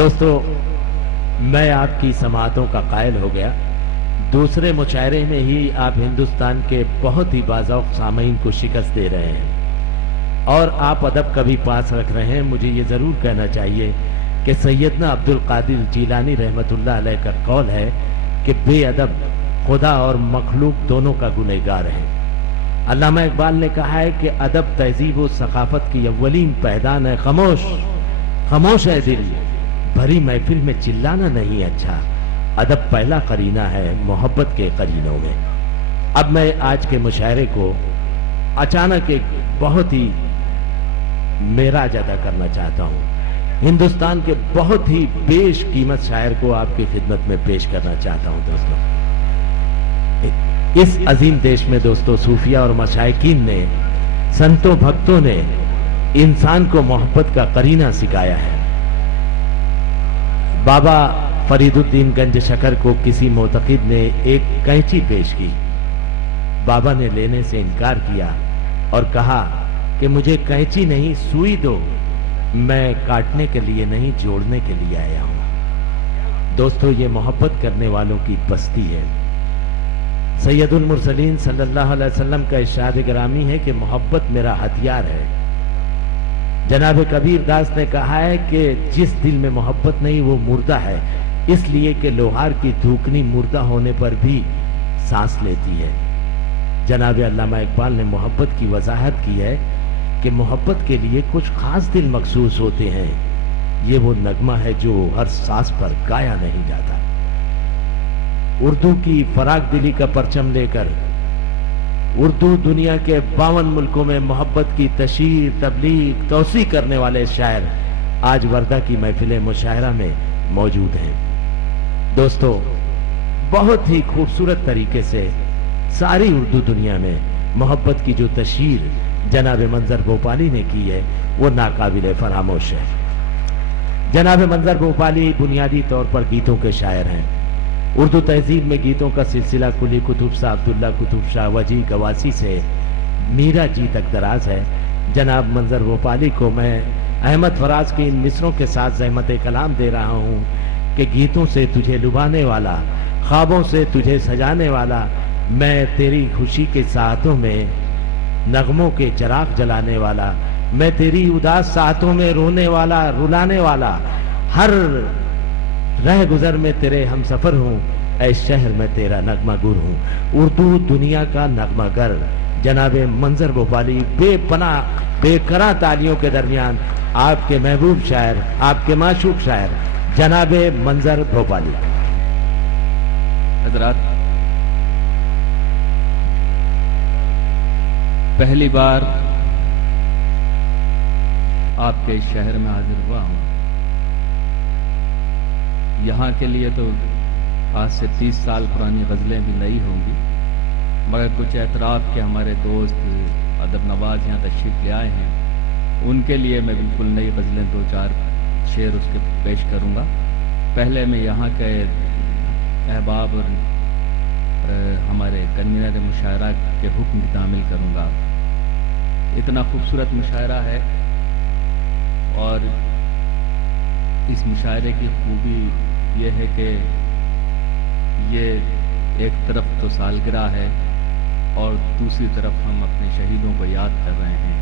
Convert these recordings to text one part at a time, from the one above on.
دوستو میں آپ کی سماعتوں کا قائل ہو گیا. دوسرے مشاعرے میں ہی آپ ہندوستان کے بہت ہی باذوق سامعین کو شکست دے رہے ہیں اور آپ ادب کا بھی پاس رکھ رہے ہیں. مجھے یہ ضرور کہنا چاہیے کہ سیدنا عبد القادر جیلانی رحمت اللہ علیہ کا قول ہے کہ بے ادب خدا اور مخلوق دونوں کا گنہگار ہے. علامہ اقبال نے کہا ہے کہ ادب تہذیب و ثقافت کی اولین پہدان ہے. خاموش خاموش ہے دل، بھری محفل میں چلانا نہیں اچھا. ادب پہلا قرینہ ہے محبت کے قرینوں میں. اب میں آج کے مشاعرے کو اچانک ایک بہت ہی معراج ادا کرنا چاہتا ہوں. ہندوستان کے بہت ہی بیش قیمت شاعر کو آپ کی خدمت میں پیش کرنا چاہتا ہوں. دوستو اس عظیم دیش میں دوستو صوفیہ اور مشائقین نے، سنتوں بھکتوں نے انسان کو محبت کا قرینہ سکھایا ہے. بابا فرید الدین گنج شکر کو کسی معتقد نے ایک کینچی پیش کی. بابا نے لینے سے انکار کیا اور کہا کہ مجھے کینچی نہیں سوئی دو، میں کاٹنے کے لیے نہیں جوڑنے کے لیے آیا ہوں. دوستو یہ محبت کرنے والوں کی بستی ہے. سید المرسلین صلی اللہ علیہ وسلم کا ارشاد گرامی ہے کہ محبت میرا ہتھیار ہے. جناب کبیر داس نے کہا ہے کہ جس دل میں محبت نہیں وہ مردہ ہے، اس لیے کہ لوہار کی دھوکنی مردہ ہونے پر بھی سانس لیتی ہے. جناب علامہ اقبال نے محبت کی وضاحت کی ہے کہ محبت کے لیے کچھ خاص دل مخصوص ہوتے ہیں. یہ وہ نغمہ ہے جو ہر سانس پر گایا نہیں جاتا. اردو کی فراغ دلی کا پرچم لے کر اردو دنیا کے 52 ملکوں میں محبت کی تشہیر، تبلیغ، توسیع کرنے والے شاعر آج وردہ کی محفل مشاعرہ میں موجود ہیں. دوستو بہت ہی خوبصورت طریقے سے ساری اردو دنیا میں محبت کی جو تشہیر جناب منظر بھوپالی نے کی ہے وہ ناقابل فراموش ہے. جناب منظر بھوپالی بنیادی طور پر گیتوں کے شاعر ہیں. اردو تہذیب میں گیتوں کا سلسلہ قلی قطب شاہ عبداللہ قطب شاہ وجیح گواسی سے میرا جی تک دراز ہے. جناب منظر بھوپالی کو میں احمد فراز کے ان مصروں کے ساتھ زحمت کلام دے رہا ہوں کہ گیتوں سے تجھے لبانے والا، خوابوں سے تجھے سجانے والا، میں تیری خوشی کے ساعتوں میں نغموں کے چراغ جلانے والا، میں تیری اداس ساعتوں میں رونے والا، رلانے والا، ہر رہ گزر میں تیرے ہم سفر ہوں، اے شہر میں تیرا نغمہ گر ہوں. اردو دنیا کا نغمہ گر جناب منظر بھوپالی بے پناہ بے قرار تالیوں کے درمیان آپ کے محبوب شاعر، آپ کے معشوق شاعر جناب منظر بھوپالی. حضرات، پہلی بار آپ کے شہر میں حاضر ہوا ہوں. یہاں کے لیے تو آج سے 30 سال پرانی غزلیں بھی نئی ہوں گی، مگر کچھ اعتراف کے ہمارے دوست ادب نواز یہاں تشریف لے آئے ہیں، ان کے لیے میں بالکل نئی غزلیں 2-4 شعر اس کے پیش کروں گا. پہلے میں یہاں کے احباب اور ہمارے کنوینر مشاعرہ کے حکم کی تعمیل کروں گا. اتنا خوبصورت مشاعرہ ہے اور اس مشاعرے کی خوبی یہ ہے کہ یہ ایک طرف تو سالگرہ ہے اور دوسری طرف ہم اپنے شہیدوں کو یاد کر رہے ہیں.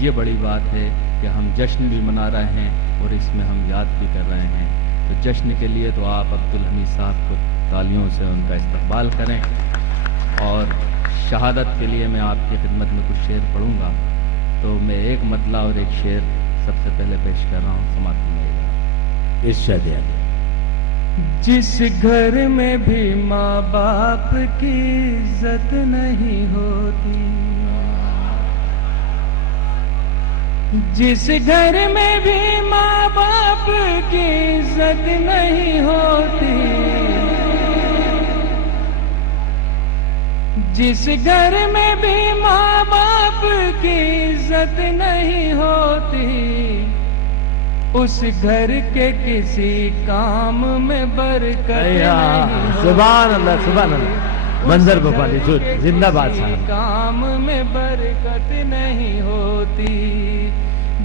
یہ بڑی بات ہے کہ ہم جشن بھی منا رہے ہیں اور اس میں ہم یاد بھی کر رہے ہیں. تو جشن کے لیے تو آپ عبدالحمید صاحب کو تالیوں سے ان کا استقبال کریں، اور شہادت کے لیے میں آپ کی خدمت میں کچھ شعر پڑھوں گا. تو میں ایک مطلع اور ایک شعر سب سے پہلے پیش کر رہا ہوں، سماعت فرمائیے گا. ارشاد عالی. جس گھر میں بھی ماں باپ کی عزت نہیں ہوتی، جس گھر میں بھی ماں باپ کی عزت نہیں ہوتی، جس گھر میں بھی ماں باپ کی عزت نہیں ہوتی، اس گھر کے کسی کام میں برکت نہیں. سبحان اللہ سبحان اللہ. منظر بھوپالی زندہ باد. کام میں برکت نہیں ہوتی.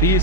30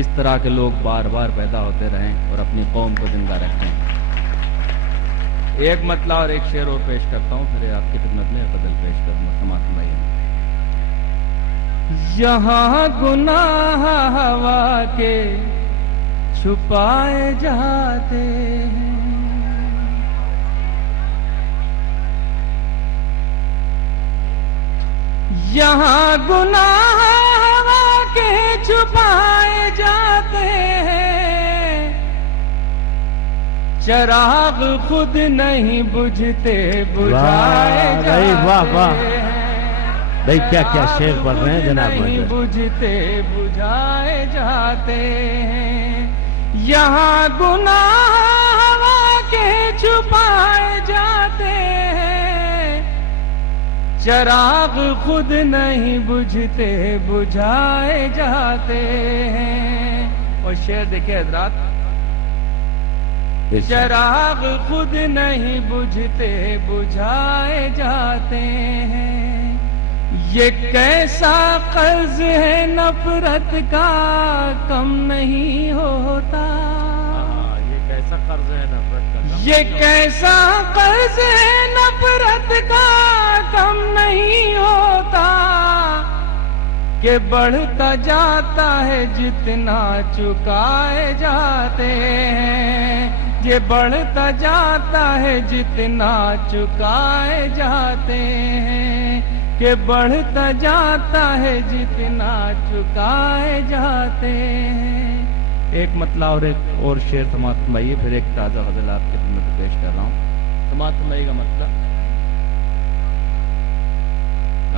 اس طرح کے لوگ بار بار پیدا ہوتے رہیں اور اپنی قوم کو زندہ رکھیں۔ ایک مطلع اور ایک شعر اور پیش کرتا ہوں، پھر آپ کی خدمت میں بدل پیش کروں گا۔ سماعت فرمائیے۔ یہاں گناہ ہوا کے چھپائے جاتے ہیں، یہاں گناہ ہوا کے چھپائے جاتے ہیں، چراغ خود نہیں بجھتے بجھائے جاتے ہیں، بھائی کیا کیا شعر پڑھ رہے ہیں جناب؟ نہیں بجھتے بجھائے جاتے ہیں، یہاں گناہ ہوا کے چھپائے جاتے ہیں، چراغ خود نہیں بجھتے بجھائے جاتے ہیں۔ اور شعر دیکھیں حضرات، چراغ خود نہیں بجھتے بجھائے جاتے ہیں، یہ کیسا قرض ہے نفرت کا کم نہیں ہوتا، یہ کیسا قرض ہے نفرت کا، یہ کیسا قرض ہے نفرت کا کم نہیں ہوتا، کہ بڑھتا جاتا ہے جتنا چکائے جاتے ہیں، یہ بڑھتا جاتا ہے جتنا چکائے جاتے ہیں، کہ بڑھتا جاتا ہے جتنا چکائے جاتے ہیں۔ ایک مطلع اور ایک اور شعر سماعت فرمائیے، پھر ایک تازہ غزل آپ کے خدمت میں پیش کر رہا ہوں۔ سماعت فرمائیے گا مطلع؟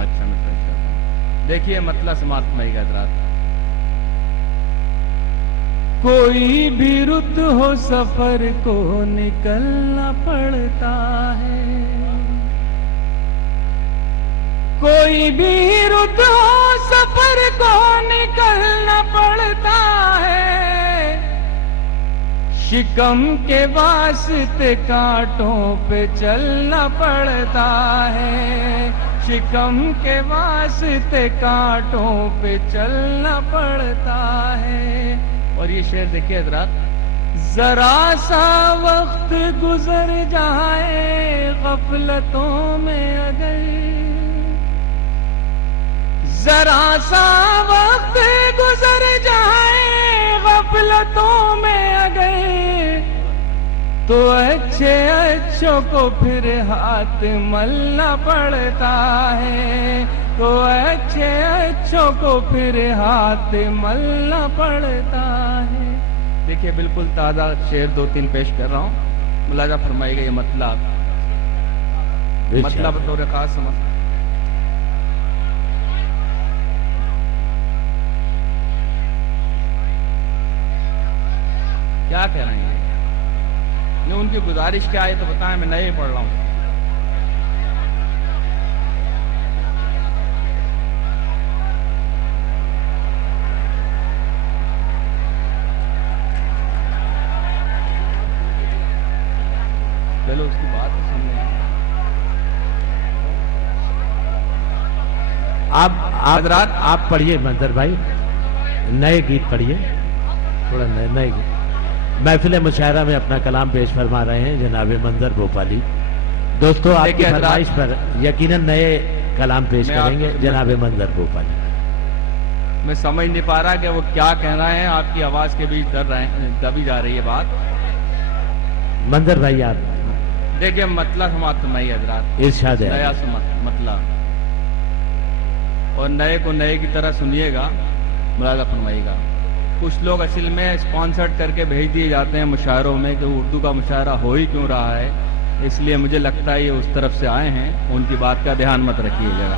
اچھا میں پیش کرتا ہوں، دیکھیے مطلع سماعت فرمائیے گا حضرات۔ کوئی بھی رت ہو سفر کو نکلنا پڑتا ہے، کوئی بھی رت ہو سفر کو نکلنا پڑتا ہے، شکم کے واسطے کانٹوں پہ چلنا پڑتا ہے، شکم کے واسطے کانٹوں پہ چلنا پڑتا ہے۔ اور یہ شعر دیکھیے حضرات، ذرا سا وقت گزر جائے غفلتوں میں اگر، ذرا سا وقت گزر جائے غفلتوں میں اگر، تو اچھے اچھوں کو پھر ہاتھ ملنا پڑتا ہے، تو اچھے اچھوں کو پھر ہاتھ ملنا پڑتا ہے۔ دیکھیے بالکل تازہ شعر دو تین پیش کر رہا ہوں، ملاحظہ فرمائیے گا۔ یہ مطلب بطور خاص سمجھ کیا کہہ رہے ہیں؟ ان کی گزارش کیا ہے تو بتائیں، میں نئے پڑھ رہا ہوں۔ چلو اس کی بات سمجھیں۔ حضرات آپ پڑھیے منظر بھائی، نئے گیت پڑھیے، تھوڑا نئے گیت۔ محفل مشاعرہ میں اپنا کلام پیش فرما رہے ہیں جناب منظر بھوپالی۔ دوستو آپ کی فرمائش پر یقیناً نئے کلام پیش کریں گے جناب منظر بھوپالی۔ میں سمجھ نہیں پا رہا کہ وہ کیا کہہ رہے ہیں، آپ کی آواز کے بیچ دبی جا رہی ہے بات۔ منظر بھائی آپ دیکھیں مطلع سماعت فرمائیے حضرات، ارشاد ہے نیا مطلع، اور نئے کو نئے کی طرح سنیے گا، ملاحظہ فرمائیے گا۔ کچھ لوگ اصل میں اسپانسرڈ کر کے بھیج دیے جاتے ہیں مشاعروں میں کہ اردو کا مشاعرہ ہو ہی کیوں رہا ہے، اس لیے مجھے لگتا ہے یہ اس طرف سے آئے ہیں، ان کی بات کا دھیان مت رکھیے گا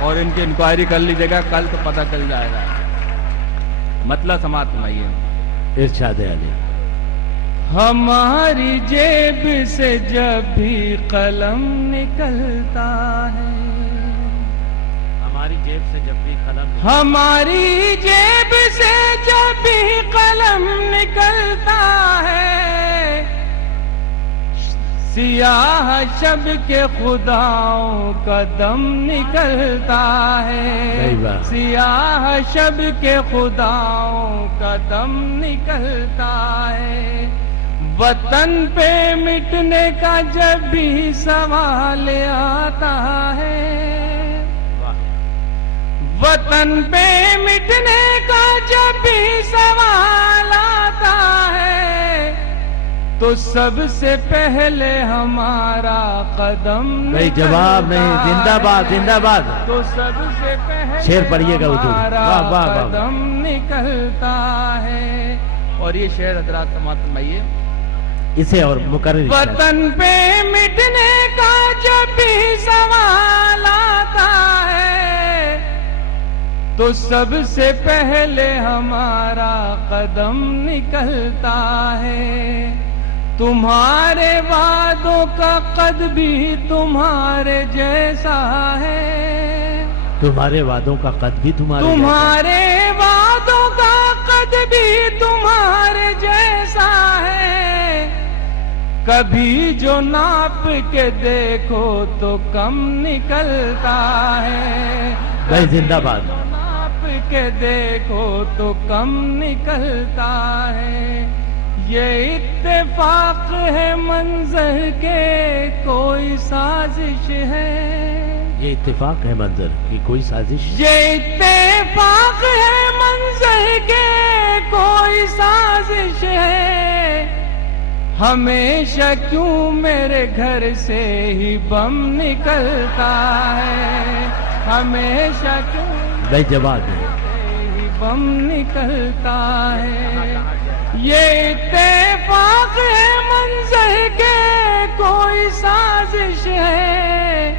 اور ان کی انکوائری کر لیجیے گا، کل تو پتہ چل جائے گا۔ مطلع سماعت فرمائیے۔ ارشاد علی۔ ہماری جیب سے جب بھی قلم نکلتا ہے، ہماری جیب سے جب بھی قلم، ہماری جیب سے جب بھی قلم نکلتا ہے، سیاہ شب کے خداؤں کا دم نکلتا ہے، سیاہ شب کے خداؤں کا دم نکلتا ہے، وطن پہ مٹنے کا جب بھی سوال آتا ہے، وطن پہ مٹنے کا جب بھی سوال آتا ہے، تو سب سے پہلے ہمارا قدم بھائی جواب نہیں، زندہ باد زندہ باد، تو سب سے پہلے شعر پڑھیے گا حضور، واہ واہ واہ، قدم نکلتا ہے۔ اور یہ شعر حضرات سماعت فرمائیے، اسے اور مکرر وطن پہ مٹنے کا جب بھی سوال آتا ہے، تو سب سے پہلے ہمارا قدم نکلتا ہے، تمہارے وعدوں کا قد بھی تمہارے جیسا ہے، تمہارے وعدوں کا قد بھی تمہارے وعدوں کا قد بھی تمہارے جیسا ہے، کبھی جو ناپ کے دیکھو تو کم نکلتا ہے، بھائی زندہ باد، ناپ کے دیکھو تو کم نکلتا ہے، یہ اتفاق ہے منظر کے کوئی سازش ہے، یہ اتفاق ہے منظر کی کوئی سازش، یہ اتفاق ہے منظر کے کوئی سازش ہے، ہمیشہ کیوں میرے گھر سے ہی بم نکلتا ہے، ہمیشہ کیوں بھائی جواب ہے، ہی بم نکلتا ہے، یہ اتفاق ہے منظر کے کوئی سازش ہے،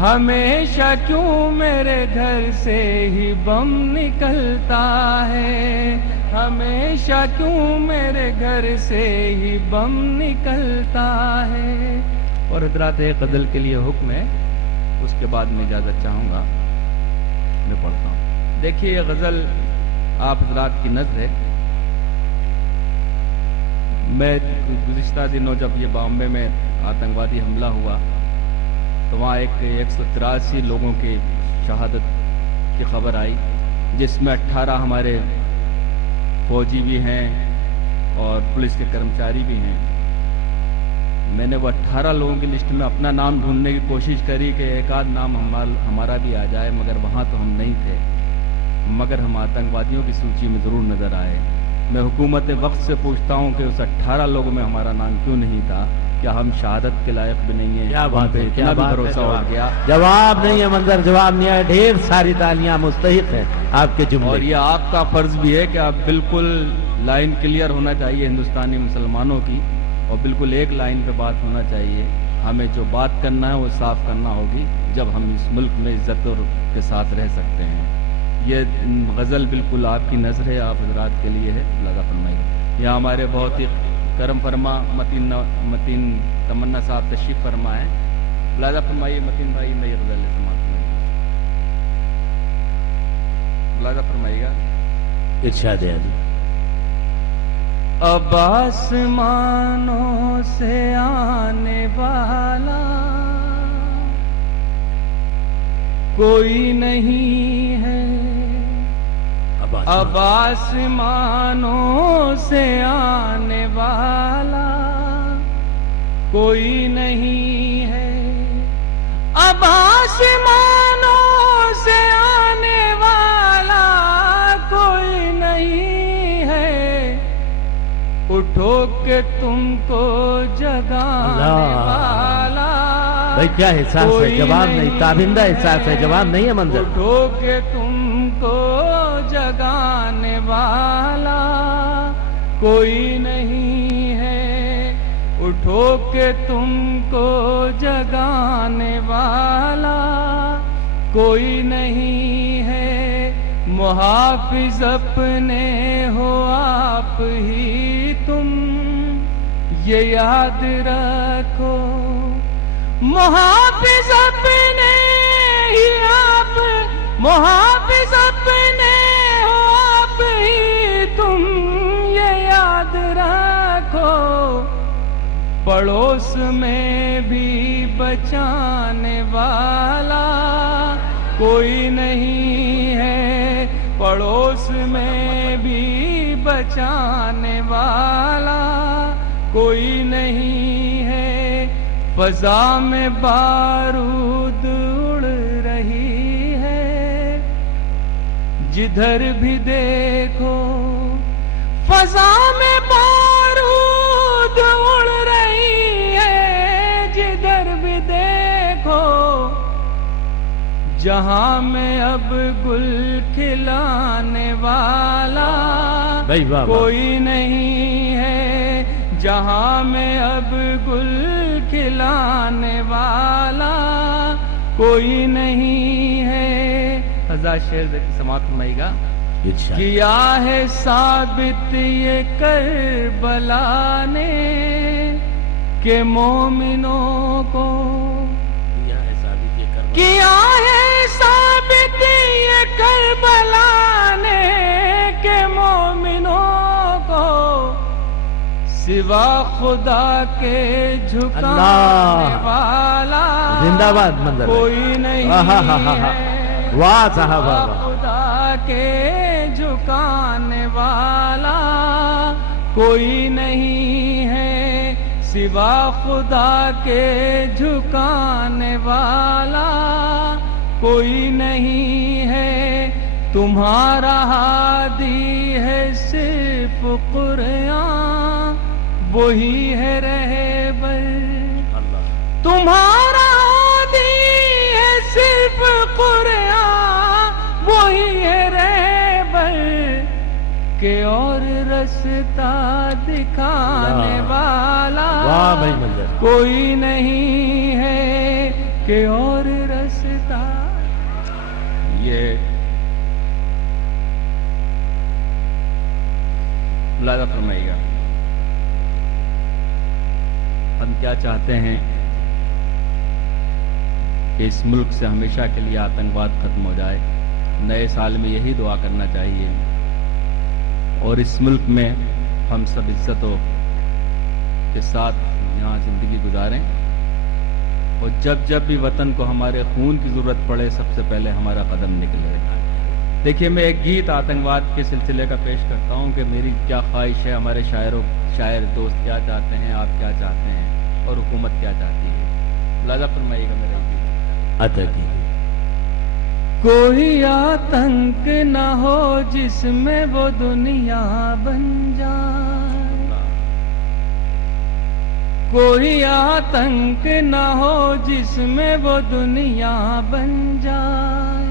ہمیشہ کیوں میرے گھر سے ہی بم نکلتا ہے، ہمیشہ کیوں میرے گھر سے ہی بم نکلتا ہے۔ اور حضرات ایک غزل کے لیے حکم ہے، اس کے بعد میں اجازت چاہوں گا، میں پڑھتا ہوں۔ دیکھیے یہ غزل آپ حضرات کی نظر ہے، میں گزشتہ دنوں جب یہ بامبے میں آتنکوادی حملہ ہوا تو وہاں ایک 183 لوگوں کی شہادت کی خبر آئی، جس میں 18 ہمارے فوجی بھی ہیں اور پولیس کے کرمچاری بھی ہیں۔ میں نے وہ 18 لوگوں کی لسٹ میں اپنا نام ڈھونڈنے کی کوشش کری کہ ایک آدھ نام ہمارا بھی آ جائے، مگر وہاں تو ہم نہیں تھے، مگر ہم آتنکوادیوں کی سوچی میں ضرور نظر آئے۔ میں حکومت وقت سے پوچھتا ہوں کہ اس 18 لوگوں میں ہمارا نام کیوں نہیں تھا؟ کیا ہم شہادت کے لائق بھی نہیں ہیں؟ کیا بات ہے، کیا بات ہے، بھروسہ ہو گیا؟ جواب نہیں ہے منظر، جواب نہیں ہے، ڈھیر ساری تالیاں مستحق ہیں آپ کے جملے، اور یہ آپ کا فرض بھی ہے کہ آپ بالکل لائن کلیئر ہونا چاہیے ہندوستانی مسلمانوں کی، اور بالکل ایک لائن پہ بات ہونا چاہیے، ہمیں جو بات کرنا ہے وہ صاف کرنا ہوگی جب ہم اس ملک میں عزت اور کے ساتھ رہ سکتے ہیں۔ یہ غزل بالکل آپ کی نظر ہے، آپ حضرات کے لیے ہے، لگا فرمائیے۔ یہاں ہمارے بہت ہی کرم فرما متین تمنا صاحب تشریف فرما ہے، لہٰذا فرمائیے متین بھائی، میں یہ غزل سماعت فرمائیے، لہٰذا فرمائیے گا۔ ارشاد ہے اب آسمانوں سے آنے والا کوئی نہیں ہے، اب آسمانوں سے آنے والا کوئی نہیں ہے، اب آسمانوں سے آنے والا کوئی نہیں ہے، اٹھو کہ تم کو جگانے والا بھائی کیا احساس ہے، جواب نہیں، تابندہ احساس ہے، جواب نہیں ہے منظر، اٹھو کہ تم کو جگانے والا کوئی نہیں ہے، اٹھو کہ تم کو جگانے والا کوئی نہیں ہے، محافظ اپنے ہو آپ ہی تم یہ یاد رکھو، محافظ اپنے ہی آپ، محافظ اپنے ہو آپ ہی تم یہ یاد رکھو، پڑوس میں بچانے والا کوئی نہیں ہے، پڑوس میں بھی بچانے والا کوئی نہیں ہے، فضا میں بارود اڑ رہی ہے، جدھر بھی دیکھو فضا میں بارود اڑ رہی ہے، جدھر بھی دیکھو، جہاں میں اب گل کھلانے والا کوئی نہیں ہے، جہاں میں اب گل کھلانے والا کوئی نہیں ہے۔ ہزار شعر سماعت فرمائے گا۔ کیا ہے ثابت یہ کربلا نے کہ مومنوں کو، کیا ہے ثابت یہ کربلا نے کہ مومنوں کو سوا خدا کے جھکانے والا زندہ باد منظر کوئی نہیں ہے، واہ صاحب، خدا کے جھکانے والا کوئی نہیں ہے، سوا خدا کے جھکانے والا کوئی نہیں ہے، تمہارا ہادی ہے صرف قرآن، وہی ہے رہبر، تمہارا ہادی ہے صرف قرآن، وہی ہے رہبر، کہ اور رستہ دکھانے والا کوئی نہیں ہے، کہ اور رستہ۔ یہ ملاحظہ فرمائیے گا، ہم کیا چاہتے ہیں کہ اس ملک سے ہمیشہ کے لیے آتنکواد ختم ہو جائے، نئے سال میں یہی دعا کرنا چاہیے، اور اس ملک میں ہم سب عزت کے ساتھ یہاں زندگی گزاریں، اور جب جب بھی وطن کو ہمارے خون کی ضرورت پڑے سب سے پہلے ہمارا قدم نکلے۔ دیکھیے، میں ایک گیت آتنکواد کے سلسلے کا پیش کرتا ہوں کہ میری کیا خواہش ہے، ہمارے شاعر دوست کیا چاہتے ہیں، آپ کیا چاہتے ہیں، اور حکومت کیا چاہتی ہے۔ ملاحظہ فرمائیے گا میرا گیت۔ عطا کی کوئی آتنک نہ ہو جس میں وہ دنیا بن جائے، کوئی آتنک نہ ہو جس میں وہ دنیا بن جائے،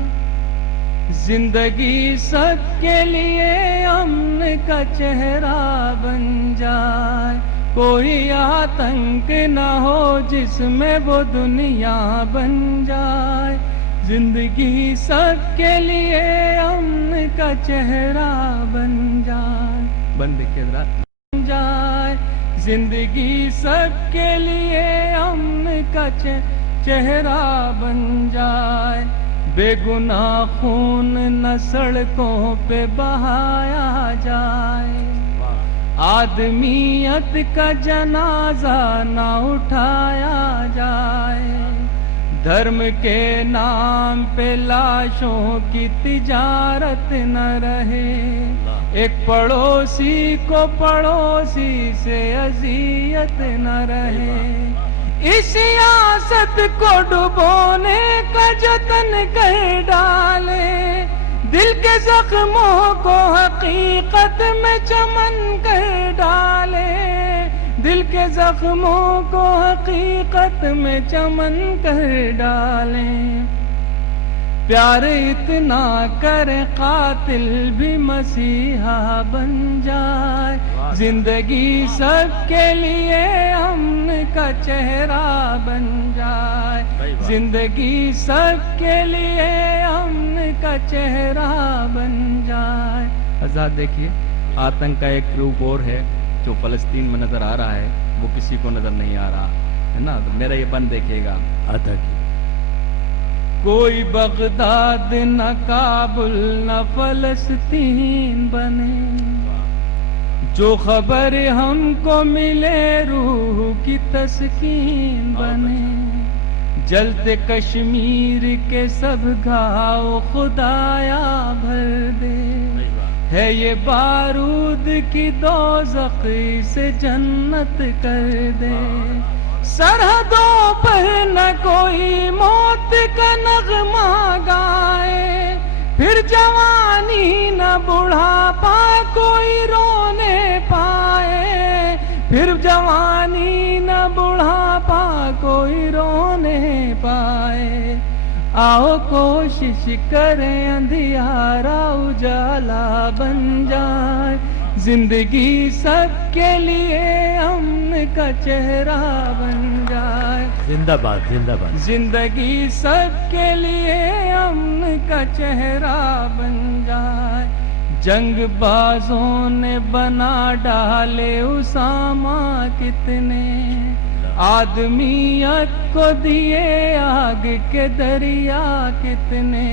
زندگی سب کے لیے امن کا چہرہ بن جائے، کوئی آتنک نہ ہو جس میں وہ دنیا بن جائے، زندگی سب کے لیے امن کا چہرہ بن جائے، بن جائے، زندگی سب کے لیے امن کا چہرہ بن جائے، بے گناہ خون نہ سڑکوں پہ بہایا جائے، آدمیت کا جنازہ نہ اٹھایا جائے، دھرم کے نام پہ لاشوں کی تجارت نہ رہے، ایک پڑوسی کو پڑوسی سے اذیت نہ رہے، اس سیاست کو ڈبونے کا جتن کر ڈالے، دل کے زخموں کو حقیقت میں چمن کر ڈالے، دل کے زخموں کو حقیقت میں چمن کر ڈالیں، پیار اتنا کرے قاتل بھی مسیحا بن جائے، زندگی سب کے لیے امن کا چہرہ بن جائے، زندگی سب کے لیے امن کا چہرہ بن جائے۔ آزاد دیکھیے، آتنک کا ایک روپ اور ہے جو فلسطین میں نظر آ رہا ہے، وہ کسی کو نظر نہیں آ رہا ہے نا، میرا یہ بند دیکھیے گا۔ کوئی بغداد نہ کابل نہ فلسطین بنے، جو خبر ہم کو ملے روح کی تسکین بنے، جلتے کشمیر کے سب گھاؤ خدایا بھر دے، ہے یہ بارود کی دوزخ سے جنت کر دے، سرحدوں پر نہ کوئی موت کا نغمہ گائے، پھر جوانی نہ بڑھاپا کوئی رونے پائے، پھر جوانی نہ بڑھاپا کوئی رونے پائے، آؤ کوشش کریں اندھیارا اجالا بن جائے، زندگی سب کے لیے امن کا چہرہ بن جائے، زندہ باد زندہ باد، زندگی سب کے لیے امن کا چہرہ بن جائے، جنگ بازوں نے بنا ڈالے اسامہ کتنے، آدمیت کو دیے آگ کے دریا کتنے،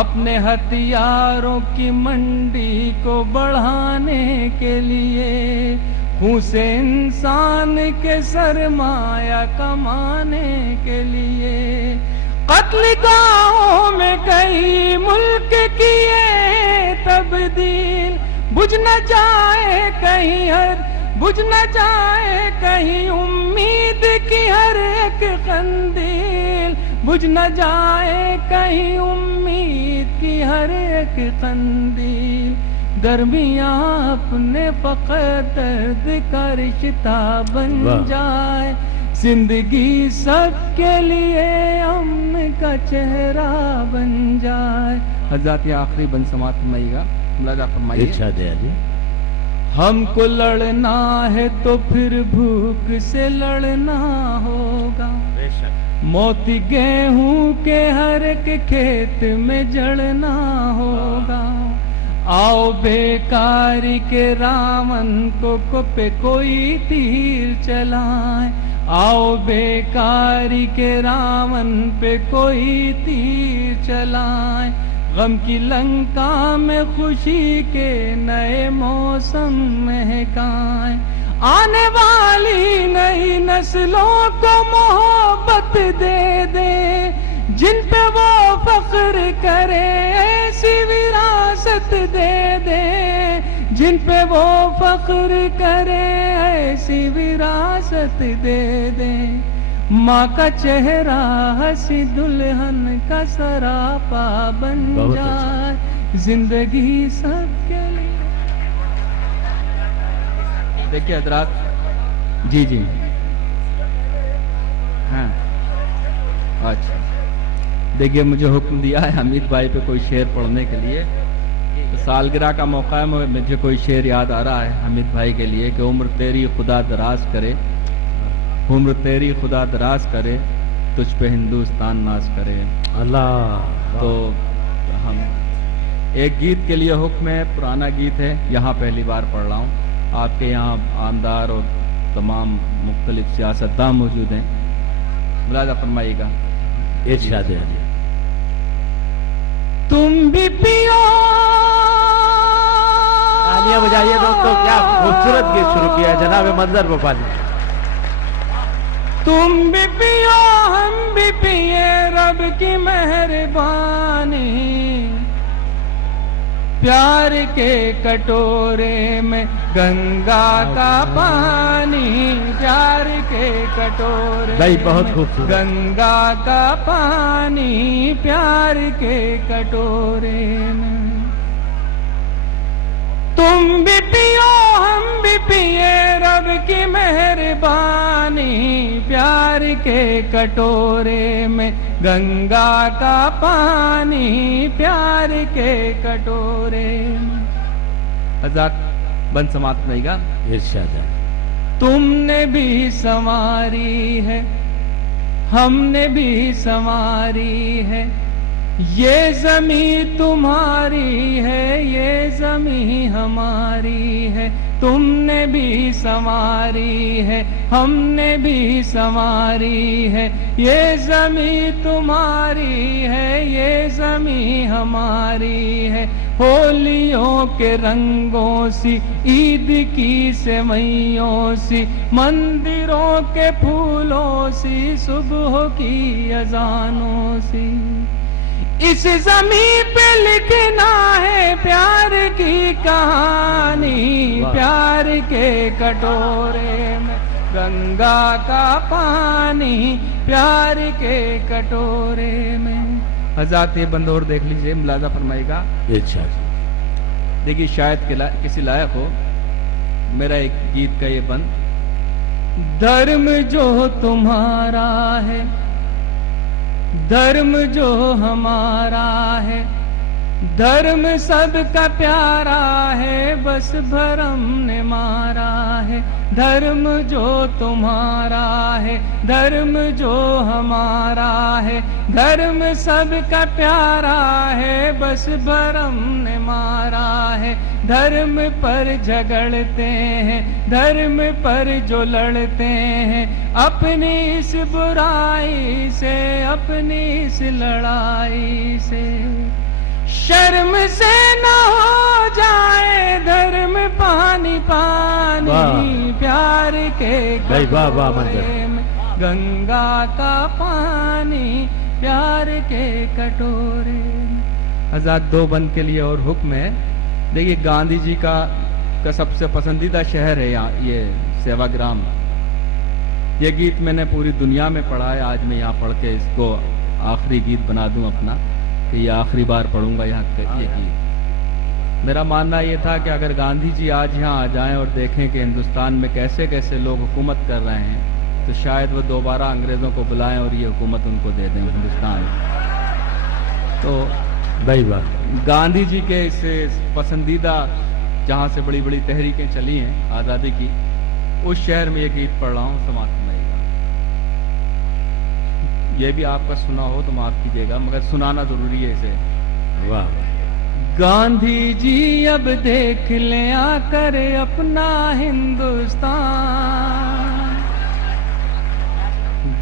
اپنے ہتھیاروں کی منڈی کو بڑھانے کے لیے، خون سے انسان کے سرمایہ کمانے کے لیے، قتل گاہوں میں کئی ملک کیے تبدیل، بجھ نہ جائے کہیں امید کی ہر ایک قندیل، بجھ نہ جائے کہیں امید کی ہر ایک قندیل، درمیان اپنے فقط درد کا رشتہ بن جائے، زندگی سب کے لیے امن کا چہرہ بن جائے۔ حضرات یہ آخری بند سماعت فرمائیے گا، ملاحظہ فرمائیے۔ ارشاد ہے علی، ہم کو لڑنا ہے تو پھر بھوک سے لڑنا ہوگا، بے شک موتی گیہوں کے ہر ایک کھیت میں جڑنا ہوگا، آؤ بیکاری کے رامن کو پہ کوئی تیر چلائیں، آؤ بیکاری کے رامن پہ کوئی تیر چلائیں، غم کی لنکا میں خوشی کے نئے موسم مہکائیں، آنے والی نئی نسلوں کو محبت دے دے، جن پہ وہ فخر کرے ایسی وراثت دے دے، جن پہ وہ فخر کرے ایسی وراثت دے دے، ماں کا چہرہ ہنسی دلہن کا سراپا بن جائے، زندگی سب کے لیے۔ دیکھیے حضرات، جی ہاں اچھا، دیکھیے مجھے حکم دیا ہے حمید بھائی پہ کوئی شعر پڑھنے کے لیے، سالگرہ کا موقع ہے، مجھے کوئی شعر یاد آ رہا ہے حمید بھائی کے لیے کہ عمر تیری خدا دراز کرے، عمر تیری خدا دراز کرے، تجھ پہ ہندوستان ناز کرے۔ اللہ، تو ہم ایک گیت کے لیے حکم ہے، پرانا گیت ہے، یہاں پہلی بار پڑھ رہا ہوں، آپ کے یہاں آندار اور تمام مختلف سیاستداں موجود ہیں، ملاحظہ فرمائیے گا۔ ارشاد ہے علی، تم بھی پیو، تالیاں بجائیے دوستو، کیا خوبصورت گیت شروع کیا ہے جناب منظر وفانی۔ تم بھی پیو ہم بھی پیے رب کی مہربانی، پیار کے کٹورے میں گنگا کا پانی، پیار کے کٹورے بھائی بہت خوبصورت، گنگا کا پانی، پیار کے کٹورے میں، تم بھی پیو ہم بھی پیے رب کی مہربانی، پیار کے کٹورے میں گنگا کا پانی، پیار کے کٹورے میں۔ حضرات بند سماعت نہیں گا۔ ارشاد ہے، تم نے بھی سنواری ہے، ہم نے بھی سنواری ہے، یہ زمین تمہاری ہے، یہ زمین ہماری ہے، تم نے بھی سنواری ہے، ہم نے بھی سنواری ہے، یہ زمین تمہاری ہے، یہ زمین ہماری ہے، ہولیوں کے رنگوں سی، عید کی سوئیوں سی، مندروں کے پھولوں سی، صبح کی اذانوں سی۔ اس زمین پہ لکھنا ہے پیار کی کہانی، پیار کے کٹورے میں گنگا کا پانی، پیار کے کٹورے میں۔ حضرات یہ بند اور دیکھ لیجئے، ملاحظہ فرمائے گا۔ دیکھیے شاید کسی لائق ہو میرا ایک گیت کا یہ بند۔ دھرم جو تمہارا ہے، دھرم جو ہمارا ہے، دھرم سب کا پیارا ہے، بس بھرم نے مارا ہے۔ دھرم جو تمہارا ہے، دھرم جو ہمارا ہے، دھرم سب کا پیارا ہے، بس بھرم نے مارا ہے۔ دھرم پر جھگڑتے ہیں، دھرم پر جو لڑتے ہیں، اپنی اس برائی سے، اپنی اس لڑائی سے، شرم سے نہ ہو جائے دھرم پانی پانی، پیار کے کٹورے میں گنگا کا پانی، پیار کے کٹورے میں۔ حضرات دو بند کے لیے اور حکم ہے۔ دیکھیے گاندھی جی کا سب سے پسندیدہ شہر ہے یہ سیوا گرام۔ یہ گیت میں نے پوری دنیا میں پڑھا ہے، آج میں یہاں پڑھ کے اس کو آخری گیت بنا دوں اپنا، کہ یہ آخری بار پڑھوں گا یہاں یہ گیت۔ میرا ماننا یہ تھا کہ اگر گاندھی جی آج یہاں آ جائیں اور دیکھیں کہ ہندوستان میں کیسے کیسے لوگ حکومت کر رہے ہیں، تو شاید وہ دوبارہ انگریزوں کو بلائیں اور یہ حکومت ان کو دے دیں ہندوستان۔ تو گاندھی جی کے اس پسندیدہ جہاں سے بڑی بڑی تحریکیں چلی ہیں آزادی کی، اس شہر میں یہ گیت پڑھ رہا ہوں، سماعت فرمائیے گا۔ یہ بھی آپ کا سنا ہو تو معاف کیجیے گا، مگر سنانا ضروری ہے اسے۔ واہ۔ گاندھی جی اب دیکھ لیں آ کر اپنا ہندوستان،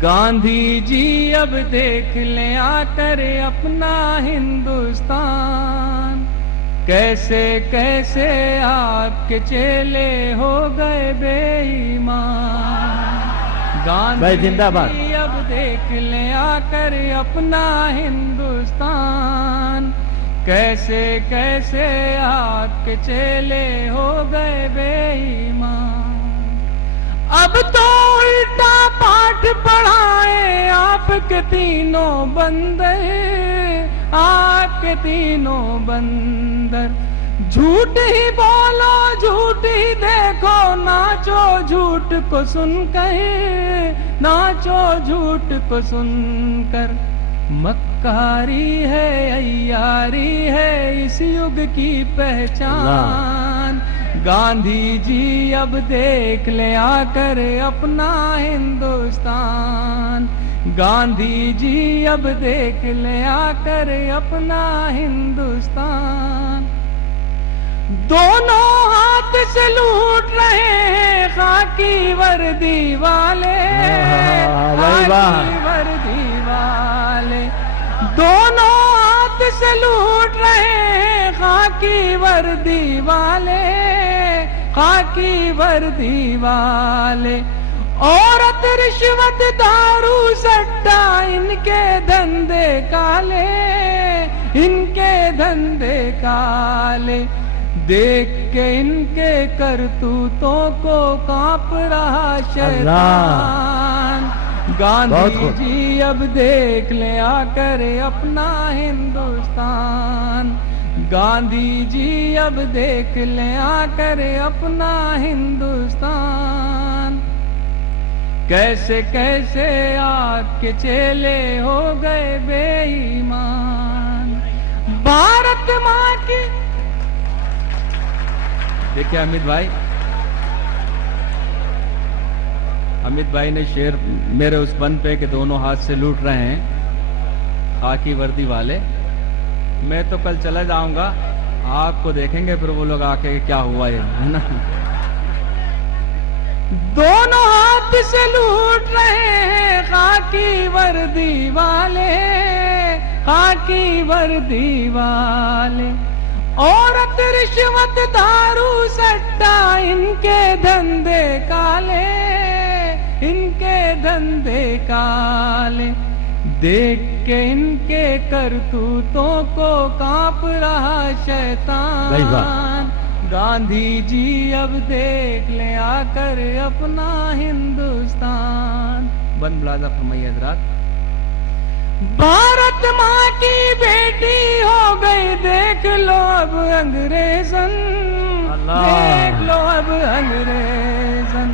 گاندھی جی اب دیکھ لیں آ کر اپنا ہندوستان، کیسے کیسے آپ کے چیلے ہو گئے بے ایمان۔ گاندھی جی اب دیکھ لیں آ کر اپنا ہندوستان، کیسے کیسے آپ کے چیلے ہو گئے بے ایمان۔ اب تو الٹا پاٹھ پڑھائیں آپ کے تینوں بندر، آپ کے تینوں بندر، جھوٹ ہی بولو جھوٹ ہی دیکھو، ناچو جھوٹ کو سن کر، ناچو جھوٹ کو سن کر، مکاری ہے عیاری ہے اس یگ کی پہچان۔ گاندھی جی اب دیکھ لے آ کر اپنا ہندوستان، گاندھی جی اب دیکھ لے آ کر اپنا ہندوستان۔ دونوں ہاتھ سے لوٹ رہے ہیں خاکی وردی والے، خاکی وردی والے، دونوں ہاتھ سے لوٹ رہے ہیں خاکی وردی والے، خاکی وردی والے۔ عورت رشوت دارو سٹا ان کے دھندے کالے، ان کے دھندے کالے، دیکھ کے ان کے کرتوتوں کو کانپ رہا شیطان۔ گاندھی جی اب دیکھ لے آ کر اپنا ہندوستان، گاندھی جی اب دیکھ لے آ کر اپنا ہندوستان، کیسے کیسے آپ کے چیلے ہو گئے بے ایمان۔ بھارت ماں کی دیکھیں حمید بھائی، حمید بھائی نے شعر میرے اس بند پہ کہ دونوں ہاتھ سے لوٹ رہے ہیں خاکی وردی والے، میں تو کل چلا جاؤں گا، آپ کو دیکھیں گے پھر وہ لوگ آ کے کیا ہوا یہ ہے نا۔ دونوں ہاتھ سے لوٹ رہے ہیں خاکی وردی والے، خاکی وردی والے، عورت رشوت دارو سٹا ان کے دھندے کالے، ان کے دھندے کالے، دیکھ کے ان کے کرتوتوں کو کانپ رہا شیطان۔ گاندھی جی اب دیکھ لیں آ کر اپنا ہندوستان۔ بند ملازہ فرمائیے حضرات۔ بھارت ماں کی بیٹی ہو گئی، دیکھ لو اب انگریزن، دیکھ لو اب انگریزن۔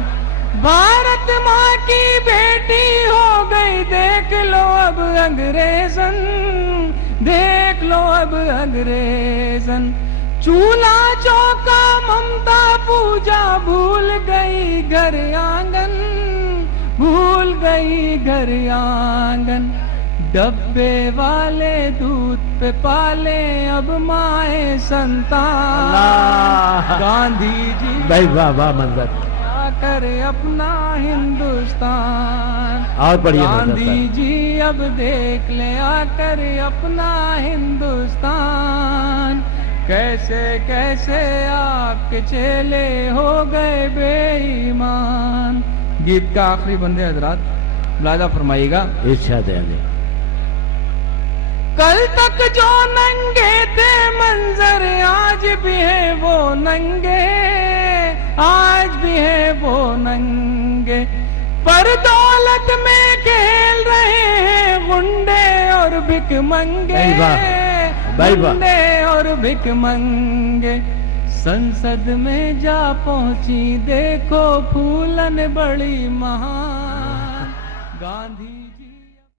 بھارت ماں کی بیٹی ہو گئی، دیکھ لو اب انگریزن، دیکھ لو اب انگریزن۔ چولہا چوکا ممتا پوجا بھول گئی گھر آنگن، بھول گئی گھر آنگن۔ ڈبے والے دودھ پہ پالے اب مائیں سنتان۔ گاندھی جی بھائی واہ واہ منظر آ کر اپنا ہندوستان۔ اور بڑھیا گاندھی جی اب دیکھ لیں آ کر اپنا ہندوستان۔ کیسے کیسے آپ کے چیلے ہو گئے بے ایمان۔ گیت کا آخری بندے حضرات ملاحظہ فرمائیے گا۔ ارشاد علی۔ کل تک جو ننگے تھے منظر آج بھی ہے وہ ننگے، آج بھی ہے وہ ننگے۔ پر دولت میں کھیل رہے ہیں گنڈے اور بھک منگے، گنڈے اور بھک منگے۔ سنسد میں جا پہنچی دیکھو پھولن بڑی مہان۔